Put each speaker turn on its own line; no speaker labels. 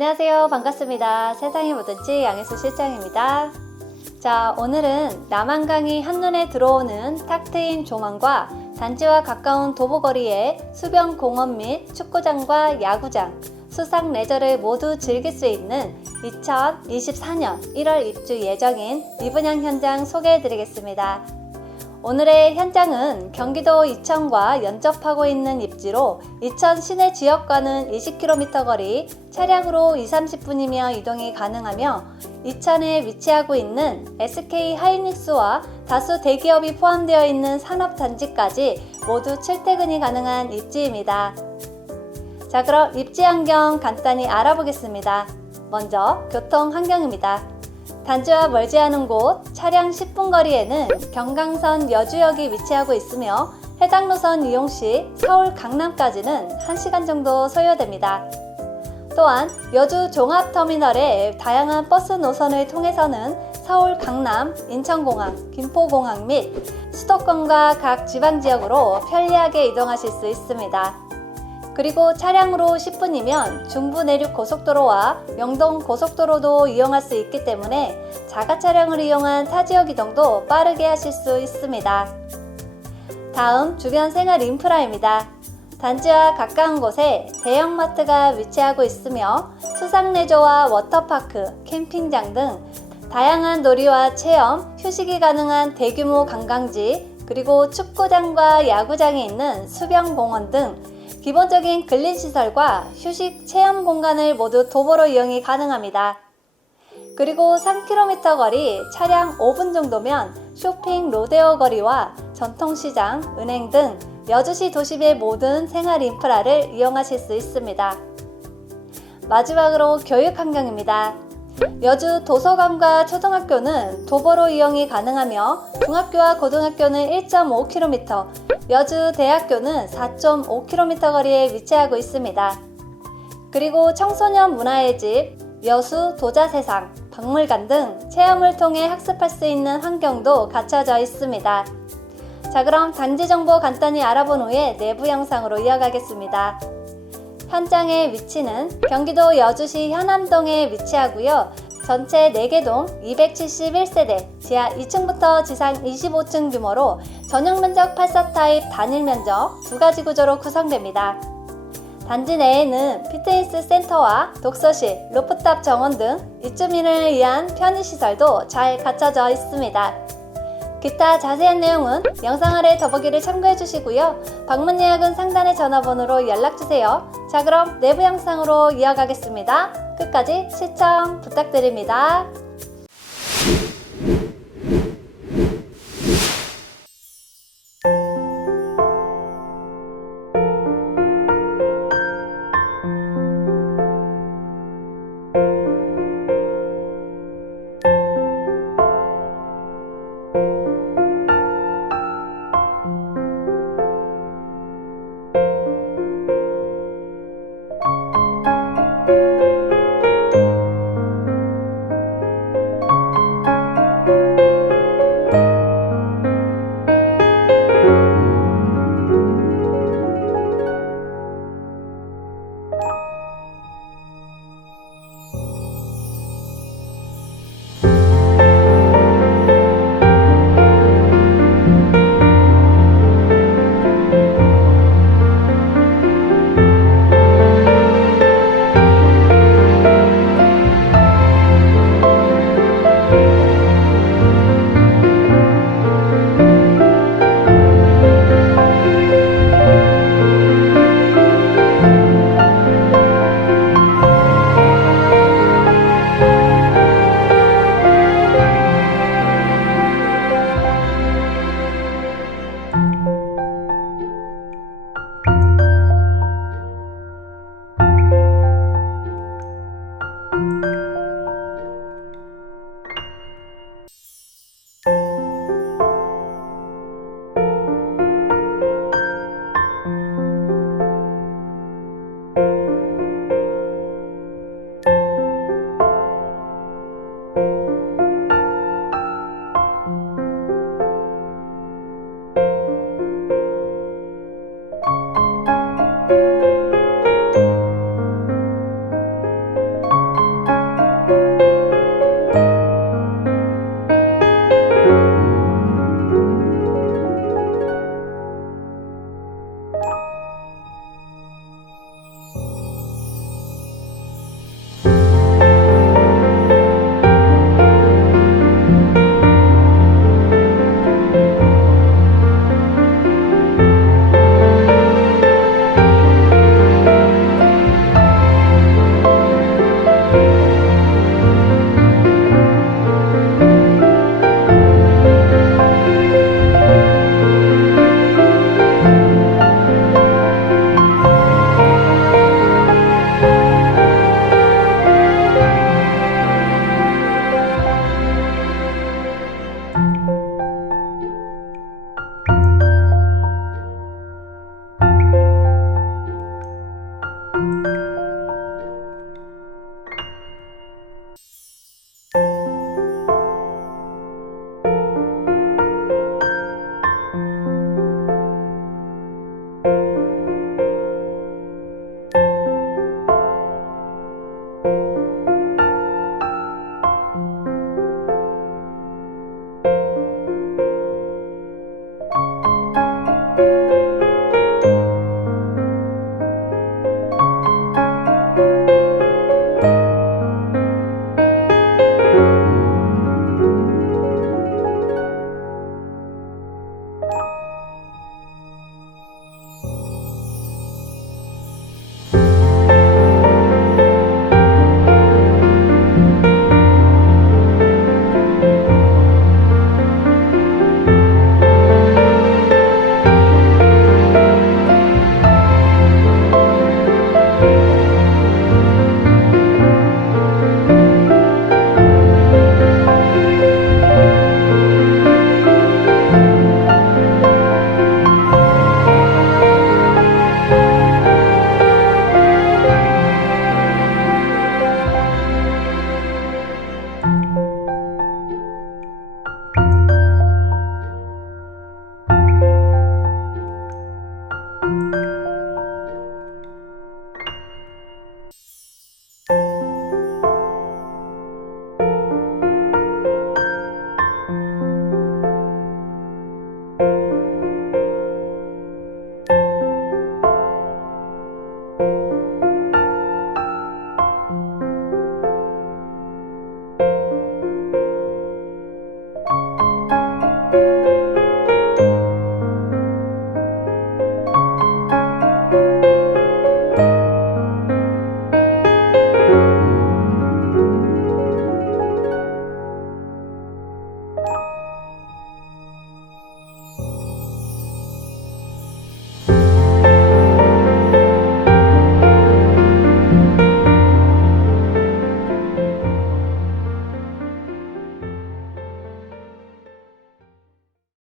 안녕하세요. 반갑습니다. 세상이 뭐든지 양혜수 실장입니다. 자, 오늘은 남한강이 한눈에 들어오는 탁 트인 조망과 단지와 가까운 도보거리에 수변 공원 및 축구장과 야구장, 수상 레저를 모두 즐길 수 있는 2024년 1월 입주 예정인 이분양 현장 소개해 드리겠습니다. 오늘의 현장은 경기도 이천과 연접하고 있는 입지로 이천 시내 지역과는 20km 거리, 차량으로 2, 30분이면 이동이 가능하며 이천에 위치하고 있는 SK 하이닉스와 다수 대기업이 포함되어 있는 산업단지까지 모두 출퇴근이 가능한 입지입니다. 자, 그럼 입지 환경 간단히 알아보겠습니다. 먼저 교통 환경입니다. 단지와 멀지 않은 곳 차량 10분 거리에는 경강선 여주역이 위치하고 있으며 해당 노선 이용 시 서울 강남까지는 1시간 정도 소요됩니다. 또한 여주 종합터미널의 다양한 버스 노선을 통해서는 서울 강남, 인천공항, 김포공항 및 수도권과 각 지방지역으로 편리하게 이동하실 수 있습니다. 그리고 차량으로 10분이면 중부 내륙 고속도로와 명동 고속도로도 이용할 수 있기 때문에 자가 차량을 이용한 타 지역 이동도 빠르게 하실 수 있습니다. 다음 주변 생활 인프라입니다. 단지와 가까운 곳에 대형마트가 위치하고 있으며 수상레저와 워터파크, 캠핑장 등 다양한 놀이와 체험, 휴식이 가능한 대규모 관광지, 그리고 축구장과 야구장이 있는 수변공원 등 기본적인 근린 시설과 휴식 체험 공간을 모두 도보로 이용이 가능합니다. 그리고 3km 거리 차량 5분 정도면 쇼핑 로데오 거리와 전통시장, 은행 등 여주시 도심의 모든 생활 인프라를 이용하실 수 있습니다. 마지막으로 교육 환경입니다. 여주 도서관과 초등학교는 도보로 이용이 가능하며 중학교와 고등학교는 1.5km, 여주 대학교는 4.5km 거리에 위치하고 있습니다. 그리고 청소년 문화의 집, 여수 도자세상, 박물관 등 체험을 통해 학습할 수 있는 환경도 갖춰져 있습니다. 자, 그럼 단지 정보 간단히 알아본 후에 내부 영상으로 이어가겠습니다. 현장의 위치는 경기도 여주시 현암동에 위치하고요. 전체 4개 동 271세대, 지하 2층부터 지상 25층 규모로 전용 면적 84 타입 단일 면적 두 가지 구조로 구성됩니다. 단지 내에는 피트니스 센터와 독서실, 루프탑 정원 등 입주민을 위한 편의시설도 잘 갖춰져 있습니다. 기타 자세한 내용은 영상 아래 더보기를 참고해 주시고요. 방문 예약은 상단의 전화번호로 연락주세요. 자, 그럼 내부 영상으로 이어가겠습니다. 끝까지 시청 부탁드립니다.